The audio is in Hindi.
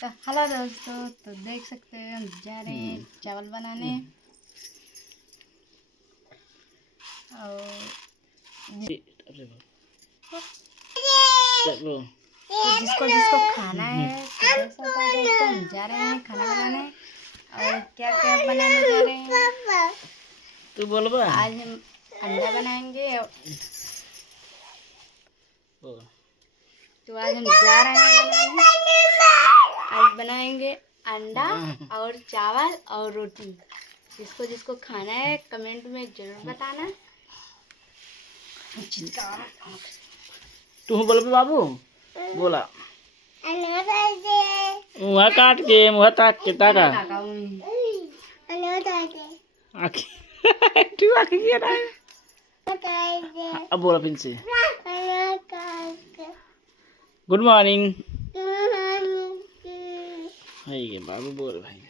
तो हेलो दोस्तों, तो देख सकते हैं हम जा रहे हैं चावल बनाने। और तो जिसको जिसको खाना है तो देख सकते हैं दोस्तों, हम जा रहे हैं खाना बनाने। और क्या क्या बनाने जा रहे हैं तू बोल बा। आज हम अंडा बनाएंगे। तो आज हम जा रहे हैं बनाने। आज बनाएंगे अंडा और चावल और रोटी। जिसको जिसको खाना है कमेंट में जरूर बताना। तू बोल बे बाबू बोला मुँह काट के मुँह ताक के ताका आखी तू आखी के ना अब बोला फिर से गुड मॉर्निंग। हाय ये बाबू बोल भाई।